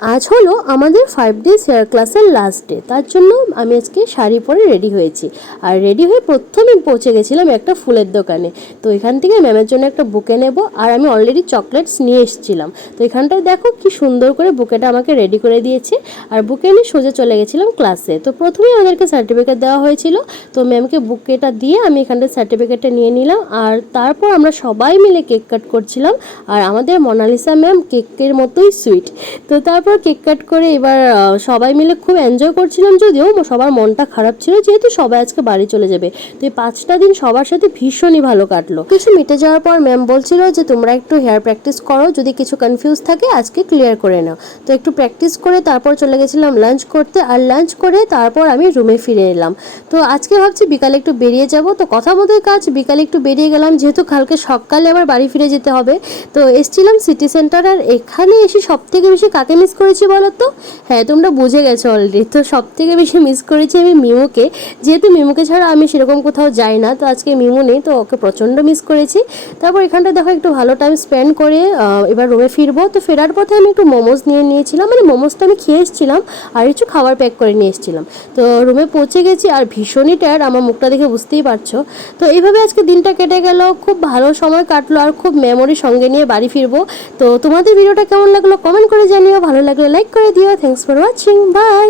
আজ হলো আমাদের 5 ডেজ হেয়ার ক্লাসের লাস্ট ডে, তার জন্য আমি আজকে শাড়ি পরে রেডি হয়েছি। আর রেডি হয়ে প্রথমে পৌঁছে গেছিলাম একটা ফুলের দোকানে। তো এখান থেকে ম্যামের জন্য একটা বুকে নেব, আর আমি অলরেডি চকলেটস নিয়ে এসেছিলাম। তো এখানটায় দেখো কি সুন্দর করে বুকেটা আমাকে রেডি করে দিয়েছে। আর বুকে নিয়ে সোজা চলে গেছিলাম ক্লাসে। তো প্রথমেই আমাদেরকে সার্টিফিকেট দেওয়া হয়েছিল, তো ম্যামকে বুকেটা দিয়ে আমি এখানটায় সার্টিফিকেটটা নিয়ে নিলাম। আর তারপর আমরা সবাই মিলে কেক কাট করছিলাম। আর আমাদের মোনালিসা ম্যাম কেকের মতোই সুইট। তো তারপর কেক কাট করে এবার সবাই মিলে খুব এনজয় করছিলাম, যদিও সবার মনটা খারাপ ছিল যেহেতু সবাই আজকে বাড়ি চলে যাবে। তো এই 5টা দিন সবার সাথে ভীষণই ভালো কাটলো। কিছু মিটে যাওয়ার পর ম্যাম বলছিল যে তোমরা একটু হেয়ার প্র্যাকটিস করো, যদি কিছু কনফিউজ থাকে আজকে ক্লিয়ার করে নাও। তো একটু প্র্যাকটিস করে তারপর চলে গেছিলাম লাঞ্চ করতে। আর লাঞ্চ করে তারপর আমি রুমে ফিরে এলাম। তো আজকে ভাবছি বিকালে একটু বেরিয়ে যাব, তো কথা মতোই কাজ, বিকালে একটু বেরিয়ে গেলাম যেহেতু কালকে সকালে আবার বাড়ি ফিরে যেতে হবে। তো এসছিলাম সিটি সেন্টার। আর এখানে এসে সব থেকে বেশি কাকে মিস করেছি বলো তো? হ্যাঁ, তোমরা বুঝে গেছো অলরেডি। তো সব থেকে বেশি মিস করেছি আমি মিমুকে, যেহেতু মিমুকে ছাড়া আমি সেরকম কোথাও যাই না। তো আজকে মিমু নেই, তো ওকে প্রচণ্ড মিস করেছি। তারপর এখানটা দেখো একটু ভালো টাইম স্পেন্ড করে এবার রুমে ফিরবো। তো ফেরার পথে আমি একটু মোমোজ নিয়ে নিয়েছিলাম, মানে মোমোজটা আমি খেয়ে এসেছিলাম আর কিছু খাবার প্যাক করে নিয়ে এসেছিলাম। তো রুমে পৌঁছে গেছি আর ভীষণই টায়ার্ড, আমার মুখটা দেখে বুঝতেই পারছো। তো এইভাবে আজকে দিনটা কেটে গেল, খুব ভালো সময় কাটলো আর খুব মেমোরি সঙ্গে নিয়ে বাড়ি ফিরবো। তো তোমাদের ভিডিওটা কেমন লাগলো কমেন্ট করে জানিও, ভালো লাগলে লাইক করে দিও। Thanks for watching, by.